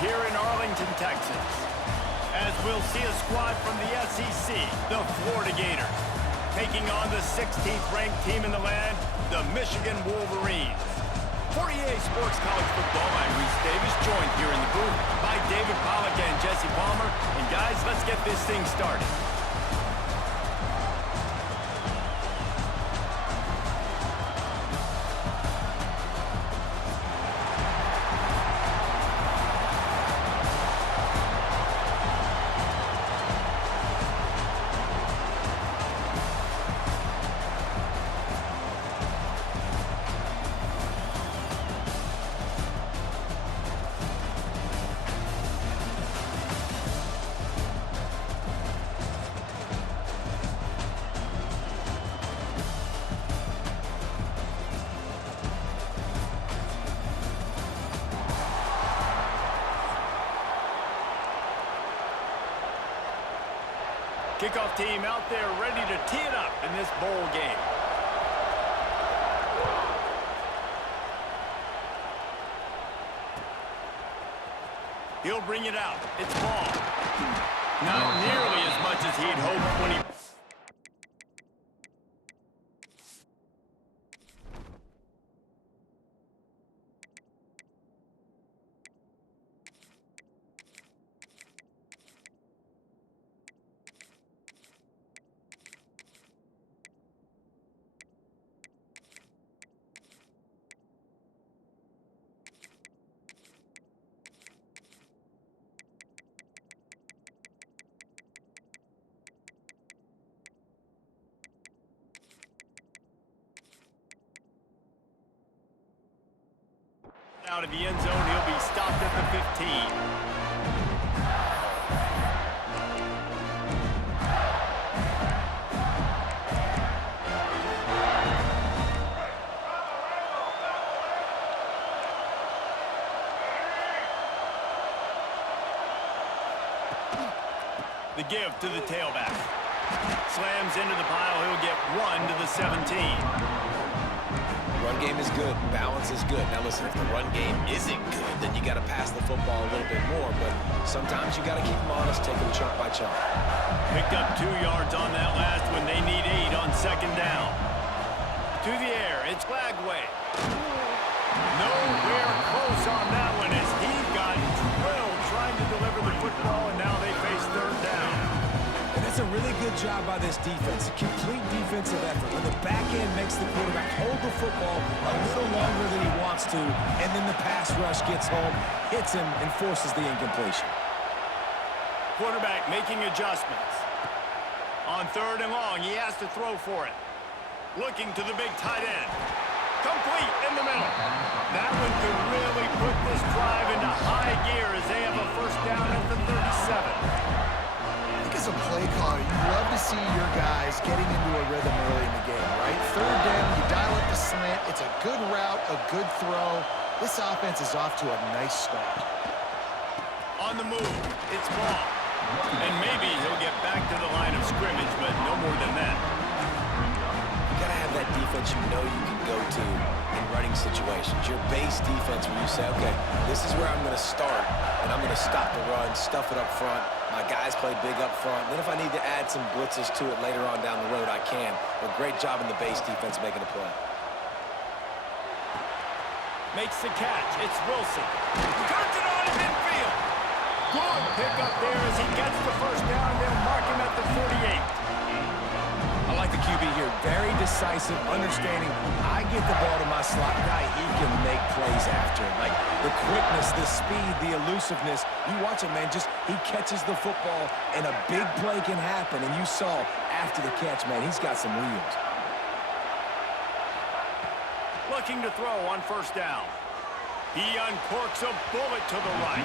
here in Arlington, Texas, as we'll see a squad from the SEC, the Florida Gators, taking on the 16th ranked team in the land, the Michigan Wolverines. For EA Sports College Football, I'm Reese Davis, joined here in the booth by David Pollack and Jesse Palmer. And guys, let's get this thing started. Kickoff team out there ready to tee it up in this bowl game. He'll bring it out. It's ball. Not nearly as much as he'd hoped when he... Out of the end zone, he'll be stopped at the 15. The give to the tailback. Slams into the pile, he'll get 1 to the 17. Run game is good. Balance is good. Now listen, if the run game isn't good, then you got to pass the football a little bit more. But sometimes you got to keep them honest, take them chunk by chunk. Picked up 2 yards on that last when they need 8 on second down. To the air, it's Lagway. Nowhere close on that one as he got drilled trying to deliver the football, and now they face third down. And that's a really good job by this defense. A complete defensive effort. When the back end makes the quarterback hold the football a little longer than he wants to, and then the pass rush gets home, hits him, and forces the incompletion. Quarterback making adjustments. On third and long, he has to throw for it. Looking to the big tight end. Complete in the middle. That one could really put this drive into high gear as they have a first down at the 37. As a play caller, you love to see your guys getting into a rhythm early in the game, right? Third down, you dial up the slant. It's a good route, a good throw. This offense is off to a nice start. On the move, it's ball. And maybe he'll get back to the line of scrimmage, but no more than that. You got to have that defense you know you can go to in running situations. Your base defense where you say, okay, this is where I'm going to start, and I'm going to stop the run, stuff it up front. My guys play big up front. Then if I need to add some blitzes to it later on down the road, I can. But great job in the base defense making a play. Makes the catch. It's Wilson. Turns it on in midfield. Good pick up there as he gets the first down. They'll mark him at the 48. I like the QB here. Very decisive, understanding I get the ball to my slot guy, he can make plays after it. Like the quickness, the speed, the elusiveness. You watch it, man, just he catches the football and a big play can happen. And you saw after the catch, man, he's got some wheels. Looking to throw on first down. He uncorks a bullet to the right.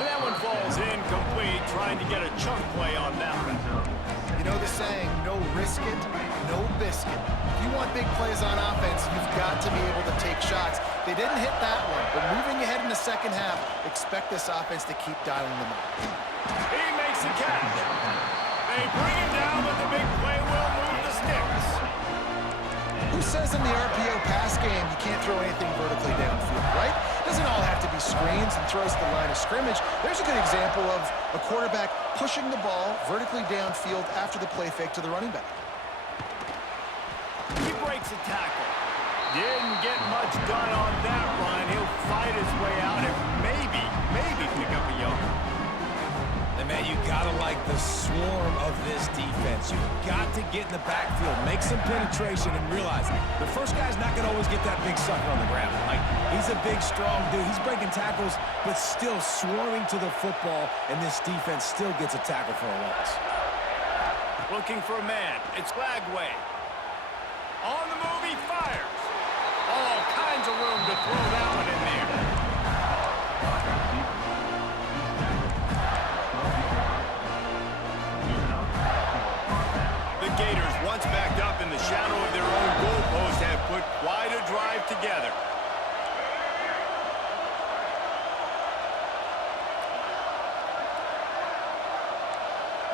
And that one falls incomplete, trying to get a chunk play on that one. You know the saying, no risk it, no biscuit. If you want big plays on offense, you've got to be able to take shots. They didn't hit that one, but moving ahead in the second half, expect this offense to keep dialing them up. He makes the catch. They bring him down, but the big play will move the sticks. Who says in the RPO pass game you can't throw anything vertically downfield, right? Doesn't all have to be screens and throws at the line of scrimmage. There's a good example of a quarterback pushing the ball vertically downfield after the play fake to the running back. He breaks a tackle. Didn't get much done on that run. He'll fight his way out and maybe pick up a yard. And, man, you got to like the swarm of this defense. You've got to get in the backfield, make some penetration, and realize the first guy's not going to always get that big sucker on the ground. Like, he's a big, strong dude. He's breaking tackles, but still swarming to the football, and this defense still gets a tackle for a loss. Looking for a man. It's Lagway. On the move, he fires. All kinds of room to throw that one in there. The Gators, once backed up in the shadow of their own goalpost, have put quite a drive together.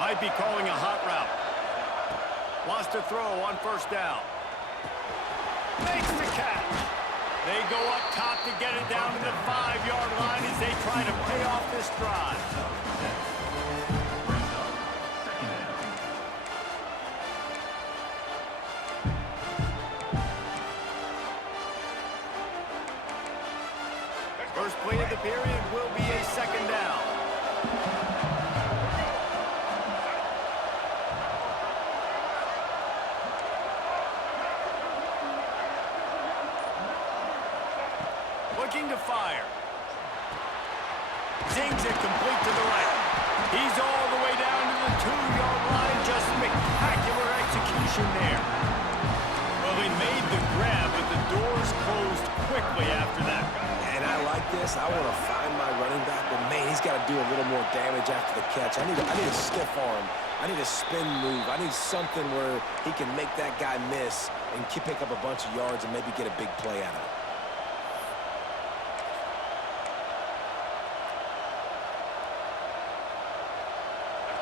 Might be calling a hot route. Wants to throw on first down. Makes the catch. They go up top to get it down to the 5-yard line as they try to pay off this drive. First play of the period will be a second down. Looking to fire. Zings it complete to the right. He's all the way down to the 2-yard line. Just spectacular execution there. Well, they made the grab, but the doors closed quickly after that. And I like this. I want to find my running back, but man, he's got to do a little more damage after the catch. I need a stiff arm. I need a spin move. I need something where he can make that guy miss and pick up a bunch of yards and maybe get a big play out of it.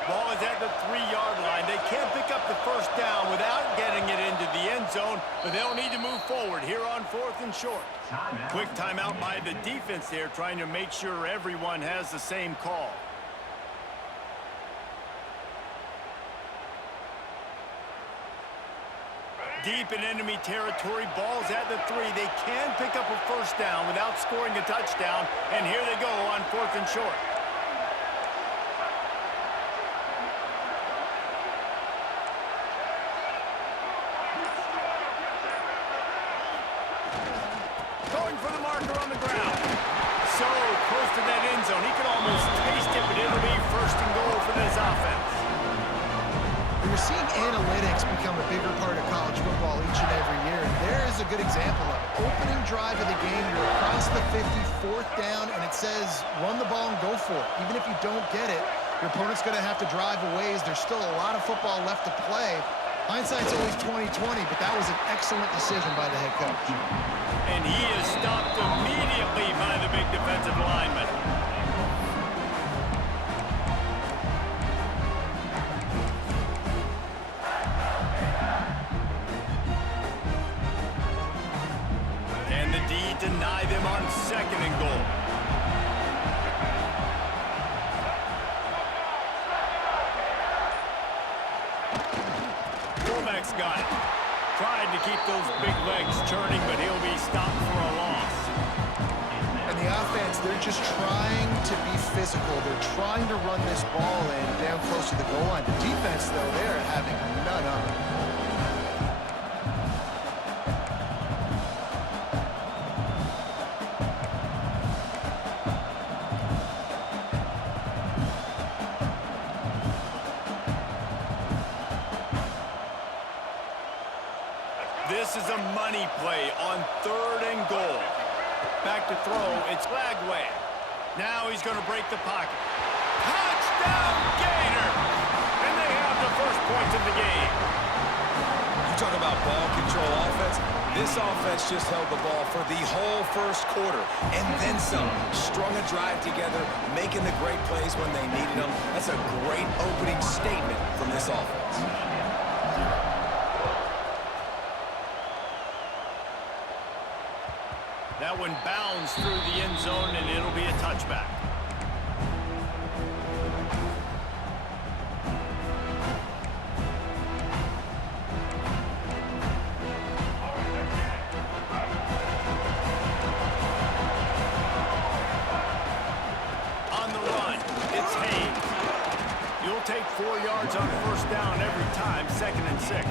Ball is at the 3-yard line. They can't pick up the first down without getting it into the end zone, but they'll need to move forward here on 4th and short. Quick timeout by the defense there, trying to make sure everyone has the same call. Deep in enemy territory, ball's at the 3. They can pick up a first down without scoring a touchdown, and here they go on 4th and short. Going for the marker on the ground. So close to that end zone. He can almost taste it, but it'll be first and goal for this offense. We're seeing analytics become a bigger part of college football each and every year, and there is a good example of it. Opening drive of the game, you're across the 50, 4th down, and it says run the ball and go for it. Even if you don't get it, your opponent's going to have to drive a ways. There's still a lot of football left to play. Hindsight's always 20/20, but that was an excellent decision by the head coach. And he is stopped immediately by the big defensive lineman. And the D deny them on 2nd and goal. Fullback's got it. Tried to keep those big legs churning, but he'll be stopped for a loss. And the offense, they're just trying to be physical. They're trying to run this ball in down close to the goal line. The defense, though, they're having none of it. This is a money play on 3rd and goal. Back to throw, it's Lagway. Now he's going to break the pocket. Touchdown, Gators! And they have the first points of the game. You talk about ball control offense. This offense just held the ball for the whole first quarter, and then some. Strung a drive together, making the great plays when they needed them. That's a great opening statement from this offense. That one bounds through the end zone, and it'll be a touchback. On the run, it's Haynes. You'll take 4 yards on first down every time, 2nd and 6.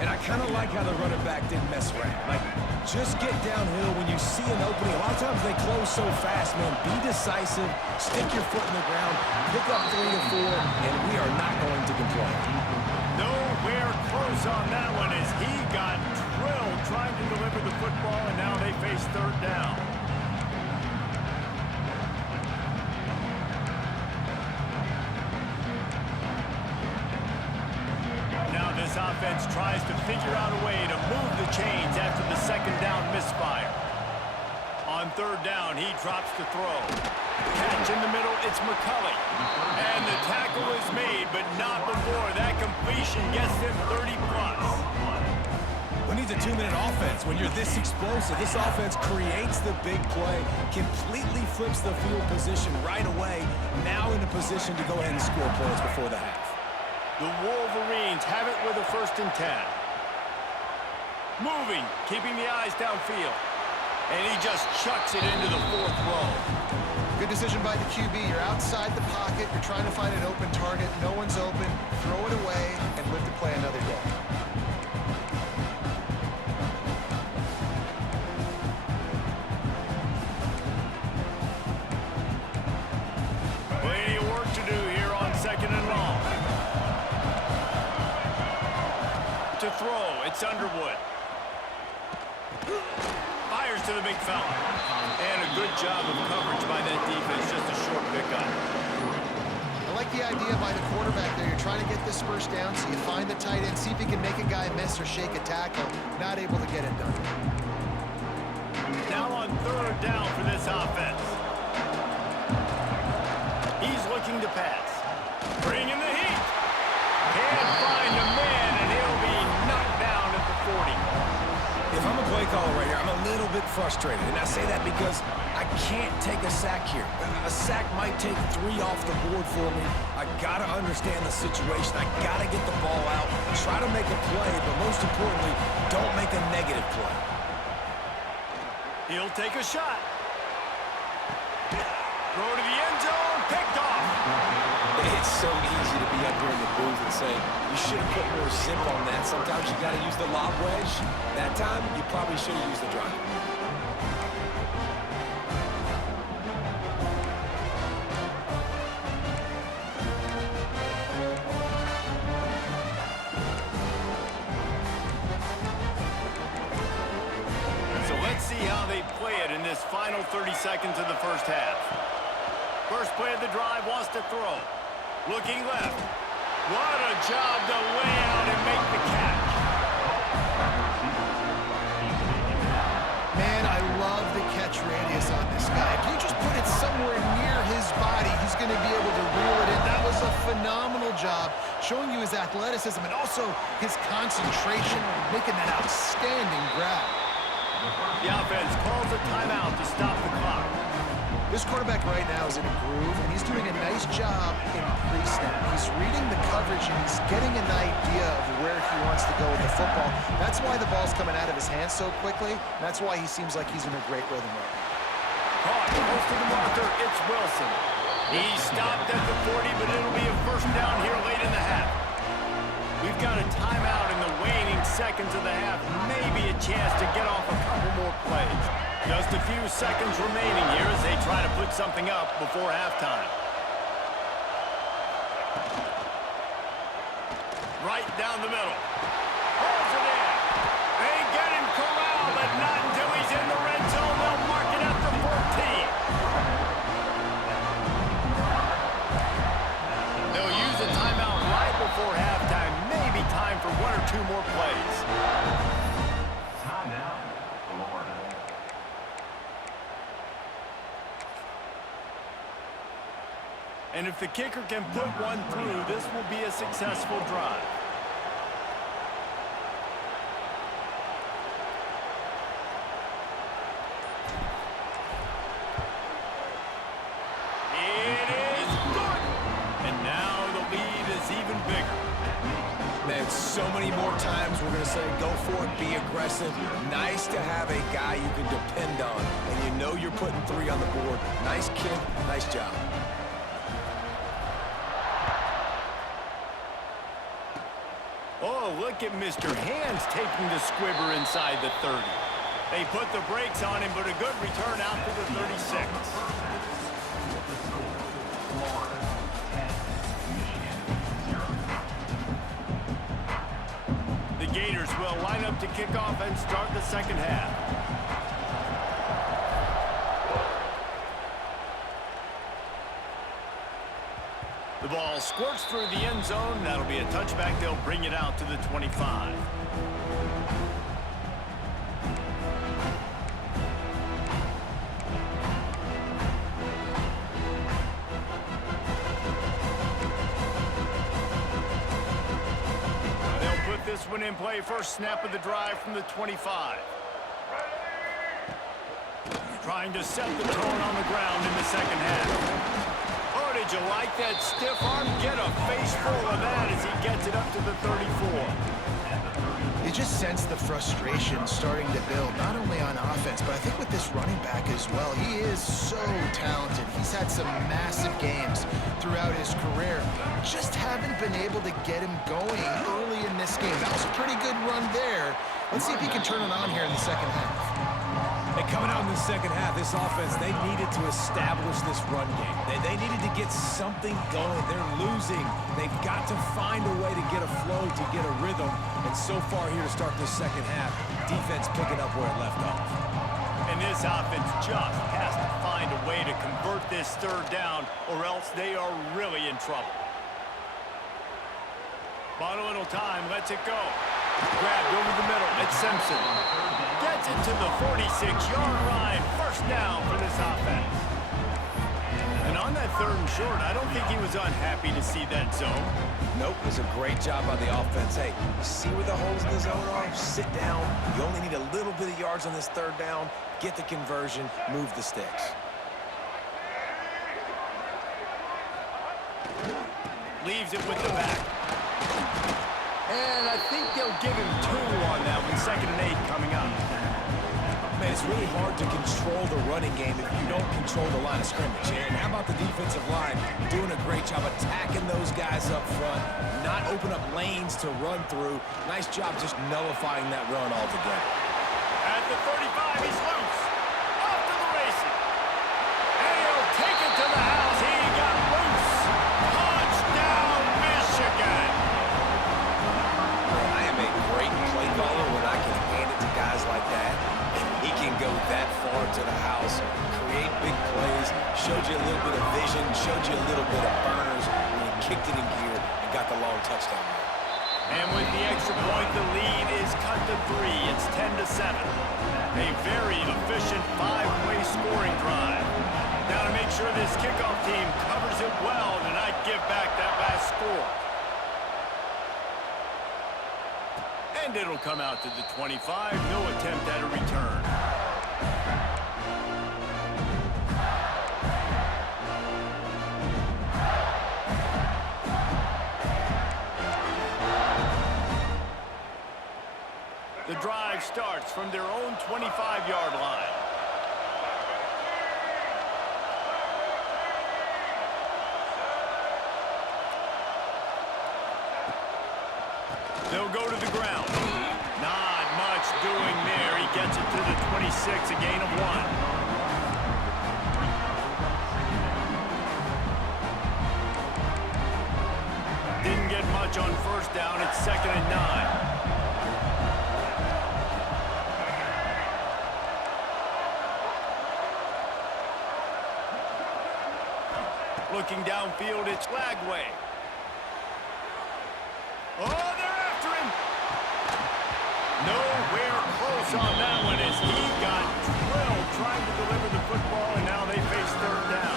And I kind of like how the running back didn't mess around. Like, just get downhill when you see an opening. A lot of times they close so fast, man. Be decisive, stick your foot in the ground, pick up 3 to 4, and we are not going to complain. Nowhere close on that one as he got drilled trying to deliver the football, and now they face 3rd down. Now this offense tries to figure out a way to move the chains after the 2nd down misfire. On 3rd down, he drops to throw. Catch in the middle, it's McCulley. And the tackle is made, but not before that completion gets them 30-plus. Who needs a 2-minute offense when you're this explosive? This offense creates the big play, completely flips the field position right away, now in a position to go ahead and score points before the half. The Wolverines have it with a 1st and 10. Moving, keeping the eyes downfield. And he just chucks it into the 4th row. Good decision by the QB. You're outside the pocket. You're trying to find an open target. No one's open. Throw it away and live to play another day. Plenty of work to do here on 2nd and long. To throw, it's Underwood. Fires to the big fella. And a good job of coverage by that defense, just a short pickup. I like the idea by the quarterback there. You're trying to get this first down, so you find the tight end, see if he can make a guy miss or shake a tackle. Not able to get it done. Now on 3rd down for this offense. He's looking to pass. Bringing the heat. Can't find a man, and he'll be knocked down at the 40. If I'm a play caller right here, I'm a little bit frustrated. And I say that because I can't take a sack here. A sack might take 3 off the board for me. I got to understand the situation. I got to get the ball out, try to make a play, but most importantly, don't make a negative play. He'll take a shot. Throw to the end zone, picked off. It's so easy to be up here in the booth and say, you should have put more zip on that. Sometimes you got to use the lob wedge. That time, you probably should have used the drive. So let's see how they play it in this final 30 seconds of the first half. First play of the drive wants to throw. Looking left. What a job to lay out and make the catch. Man, I love the catch radius on this guy. If you just put it somewhere near his body, he's going to be able to reel it in. That was a phenomenal job, showing you his athleticism and also his concentration, making that outstanding grab. The offense calls a timeout to stop the clock. This quarterback right now is in a groove, and he's doing a nice job in pre-snap. He's reading the coverage, and he's getting an idea of where he wants to go with the football. That's why the ball's coming out of his hands so quickly, and that's why he seems like he's in a great rhythm right now. Caught close to the marker, it's Wilson. He stopped at the 40, but it'll be a 1st down here late in the half. We've got a timeout in the waning seconds of the half. Maybe a chance to get off a couple more plays. Just a few seconds remaining here as they try to put something up before halftime. Right down the middle. Holds it in. They get him corralled, but not until he's in the red zone. They'll mark it at the 14. They'll use a timeout right before halftime. Maybe time for 1 or 2 more plays. Timeout, Florida. And if the kicker can put one through, this will be a successful drive. So many more times we're going to say, go for it, be aggressive. Nice to have a guy you can depend on, and you know you're putting 3 on the board. Nice kick, nice job. Oh, look at Mr. Hands taking the squibber inside the 30. They put the brakes on him, but a good return out to the 36. The Gators will line up to kick off and start the second half. The ball squirts through the end zone. That'll be a touchback. They'll bring it out to the 25. They'll put this one in play. First snap of the drive from the 25. Trying to set the tone on the ground in the second half. Oh, did you like that stiff arm? Get a face full of that as he gets it up to the 34. You just sense the frustration starting to build, not only on offense, but I think with this running back as well. He is so talented. He's had some massive games throughout his career. Just haven't been able to get him going early in this game. That was a pretty good run there. Let's see if he can turn it on here in the second half. And coming out in the second half, this offense, they needed to establish this run game. They needed to get something going. They're losing. They've got to find a way to get a flow, to get a rhythm. And so far here to start this second half, defense picking up where it left off. And this offense just has to find a way to convert this third down, or else they are really in trouble. Bought a little time, lets it go. Grabbed over the middle, it's Simpson. Gets it to the 46-yard line. First down for this offense. And on that third and short, I don't think he was unhappy to see that zone. Nope, it was a great job by the offense. Hey, see where the holes in the zone are? Sit down. You only need a little bit of yards on this third down. Get the conversion, move the sticks. Leaves it with the back. And I think they'll give him 2 on that one. 2nd and 8 coming up. Man, it's really hard to control the running game if you don't control the line of scrimmage. And how about the defensive line doing a great job attacking those guys up front, not open up lanes to run through. Nice job just nullifying that run altogether. At the 35, he's loose. Off to the races. And he'll take it to the house. He got loose. Touchdown, Michigan. I am a great play caller when I can hand it to guys like that. And he can go that far to the house, create big plays, showed you a little bit of vision, showed you a little bit of burners when he kicked it in gear and got the long touchdown there. And with the extra point, the lead is cut to 3. It's 10-7. A very efficient 5-way scoring drive. Now to make sure this kickoff team covers it well and not give back that last score. And it'll come out to the 25. No attempt at a return. The drive starts from their own 25-yard line. They'll go to the ground. Not much doing there. He gets it to the 26, a gain of 1. Didn't get much on first down. It's 2nd and 9. Looking downfield, it's Lagway. Oh, they're after him. Nowhere close on that one as he got drilled trying to deliver the football, and now they face third down.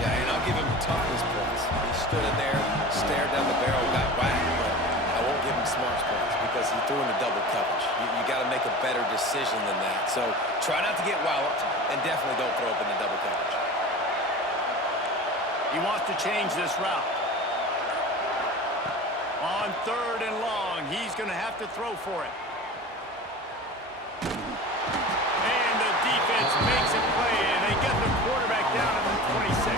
Yeah, and I'll give him toughness points. He stood in there, stared down the barrel, got whacked, but I won't give him smarts points because he threw into double coverage. You got to make a better decision than that. So try not to get walloped, and definitely don't throw up into double coverage. He wants to change this route. On 3rd and long, he's going to have to throw for it. And the defense makes a play, and they get the quarterback down at the 26.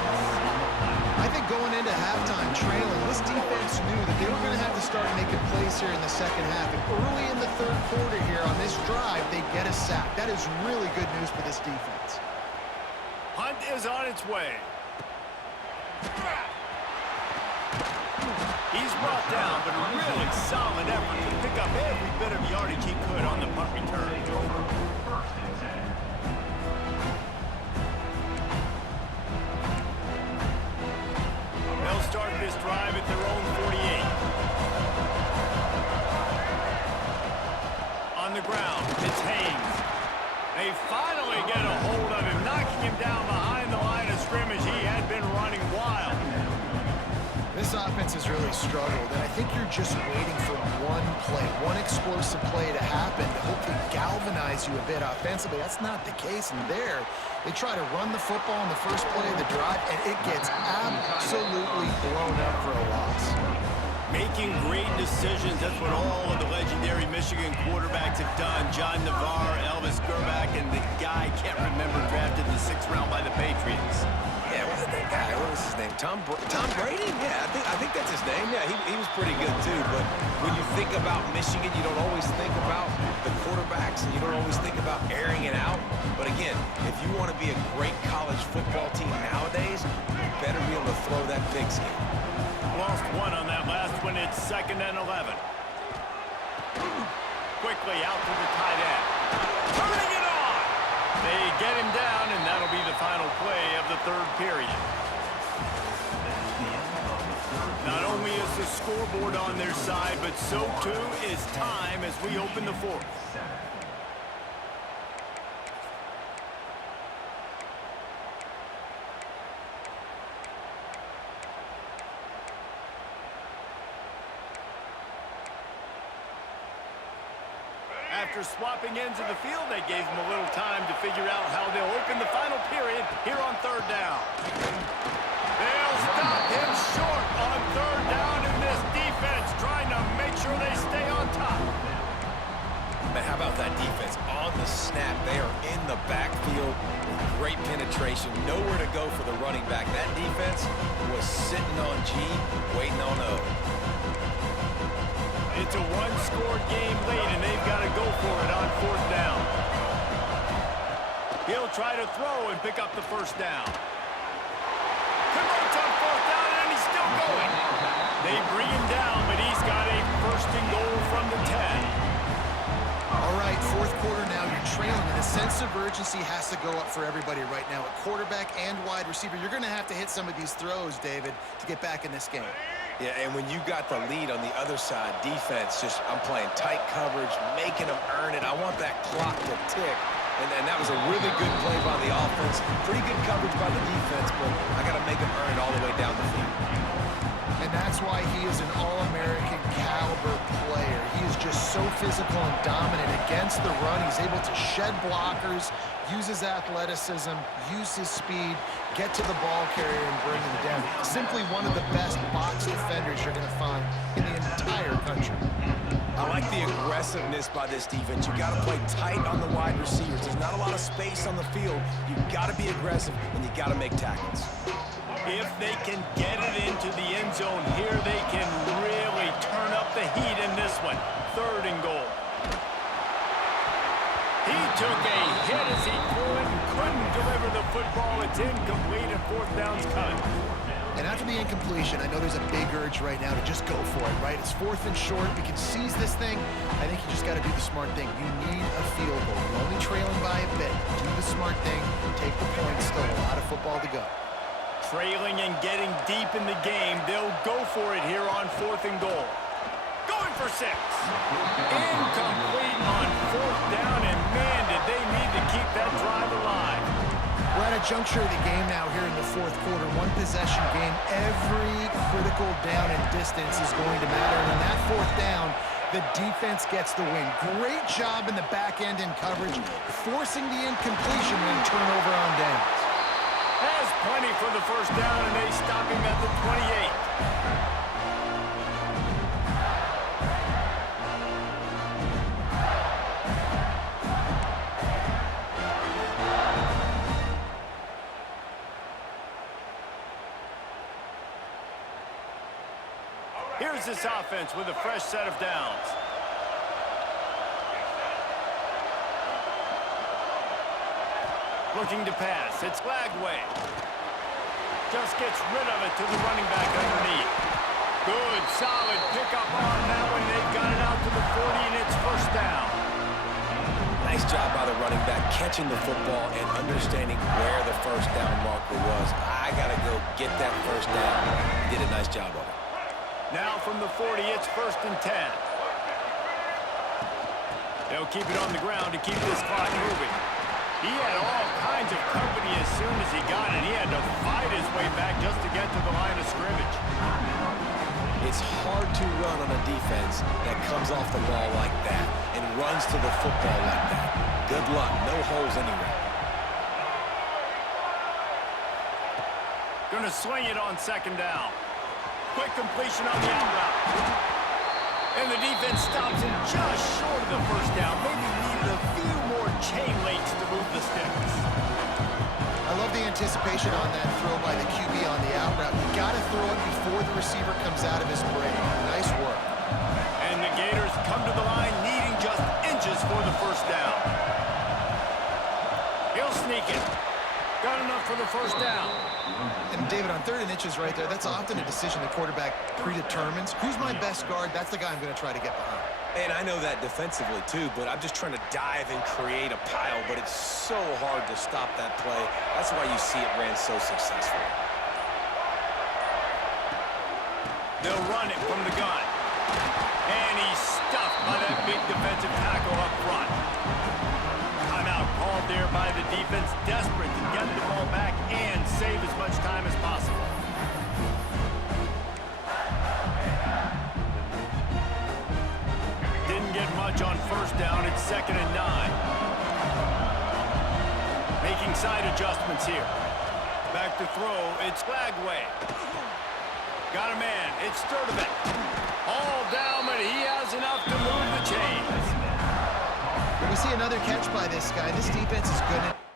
I think going into halftime trailing, this defense knew that they were going to have to start making plays here in the second half. And early in the 3rd quarter here on this drive, they get a sack. That is really good news for this defense. Hunt is on its way. He's brought down, but a really solid effort to pick up every bit of yardage he could on the punt return. They'll start this drive at their own 48. On the ground, it's Haynes. They finally get a hold of him, knocking him down behind the line of scrimmage. He had been running wild. This offense has really struggled, and I think you're just waiting for one play, one explosive play to happen to hopefully galvanize you a bit offensively. That's not the case, and there, they try to run the football in the first play of the drive, and it gets absolutely blown up for a loss. Making great decisions, that's what all of the legendary Michigan quarterbacks have done. John Navarre, Elvis Grbac, and the guy I can't remember drafted in the 6th round by the Patriots. Yeah, that guy, what was his name? Tom Brady? Yeah, I think that's his name. Yeah, he was pretty good too. But when you think about Michigan, you don't always think about the quarterbacks, and you don't always think about airing it out. But again, if you want to be a great college football team nowadays, you better be able to throw that pigskin. Lost one on that last one. It's 2nd and 11. Quickly out to the tight end. Turning it on! They get him down, and that'll be the final play of the 3rd period. Not only is the scoreboard on their side, but so too is time as we open the 4th. After swapping ends of the field, they gave him a little time to figure out how they'll open the final period here on 3rd down. They'll stop him short on 3rd down in this defense, trying to make sure they stay on top. Man, how about that defense? On the snap, they are in the backfield with great penetration. Nowhere to go for the running back. That defense was sitting on G, waiting on O. It's a one-score game late, and they've got to go for it on 4th down. He'll try to throw and pick up the 1st down. Converts on 4th down, and he's still going. They bring him down, but he's got a 1st and goal from the 10. All right, 4th quarter now, you're trailing, and a sense of urgency has to go up for everybody right now. At quarterback and wide receiver, you're going to have to hit some of these throws, David, to get back in this game. Yeah, and when you got the lead on the other side, defense, I'm playing tight coverage, making them earn it. I want that clock to tick. And that was a really good play by the offense. Pretty good coverage by the defense, but I got to make them earn it all the way down the field. And that's why he is an All-American caliber player. He is just so physical and dominant against the run. He's able to shed blockers, use his athleticism, use his speed, get to the ball carrier and bring him down. Simply one of the best box defenders you're going to find in the entire country. I like the aggressiveness by this defense. You got to play tight on the wide receivers. There's not a lot of space on the field. You got to be aggressive, and you got to make tackles. If they can get it into the end zone here, they can really turn up the heat in this one. 3rd and goal. He took a hit as he threw it and couldn't deliver the football. It's incomplete, and 4th down's cut. And after the incompletion, I know there's a big urge right now to just go for it, right? It's 4th and short. We can seize this thing. I think you just got to do the smart thing. You need a field goal. You're only trailing by a bit. Do the smart thing. Take the points. Still a lot of football to go. Trailing and getting deep in the game. They'll go for it here on 4th and goal. Going for 6. Incomplete on 4th down, and man, did they need to keep that drive alive. We're at a juncture of the game now here in the 4th quarter. One possession game. Every critical down and distance is going to matter. And on that 4th down, the defense gets the win. Great job in the back end in coverage, forcing the incompletion when turnover on downs. Has plenty for the 1st down, and they stop him at the 28. Here's this offense with a fresh set of downs. Looking to pass. It's Lagway. Just gets rid of it to the running back underneath. Good, solid pickup on that one. They've got it out to the 40, and it's first down. Nice job by the running back catching the football and understanding where the first down marker was. I got to go get that first down. He did a nice job of it. Now from the 40, it's 1st and 10. They'll keep it on the ground to keep this clock moving. He had all kinds of company as soon as he got it. He had to fight his way back just to get to the line of scrimmage. It's hard to run on a defense that comes off the ball like that and runs to the football like that. Good luck. No holes anywhere. Gonna swing it on 2nd down. Quick completion on the out route. And the defense stops him just short of the first down. Maybe needed a few more chain links to move the sticks. I love the anticipation on that throw by the QB on the out route. You got to throw it before the receiver comes out of his break. Nice work. And the Gators come to the line needing just inches for the first down. He'll sneak it. Got enough for the first down. And David, on 3rd and inches right there, that's often a decision the quarterback predetermines. Who's my best guard? That's the guy I'm going to try to get behind. And I know that defensively, too, but I'm just trying to dive and create a pile, but it's so hard to stop that play. That's why you see it ran so successfully. They'll run it from the gun. And he's stuffed by that big defensive tackle up front. Timeout called there by the defense, desperate to get the ball back and save as much time as possible. Didn't get much on 1st down. It's 2nd and 9. Making side adjustments here. Back to throw. It's Lagway. Got a man. It's Sturdivant. All down, but he has enough to move the chains. When we see another catch by this guy, this defense is good.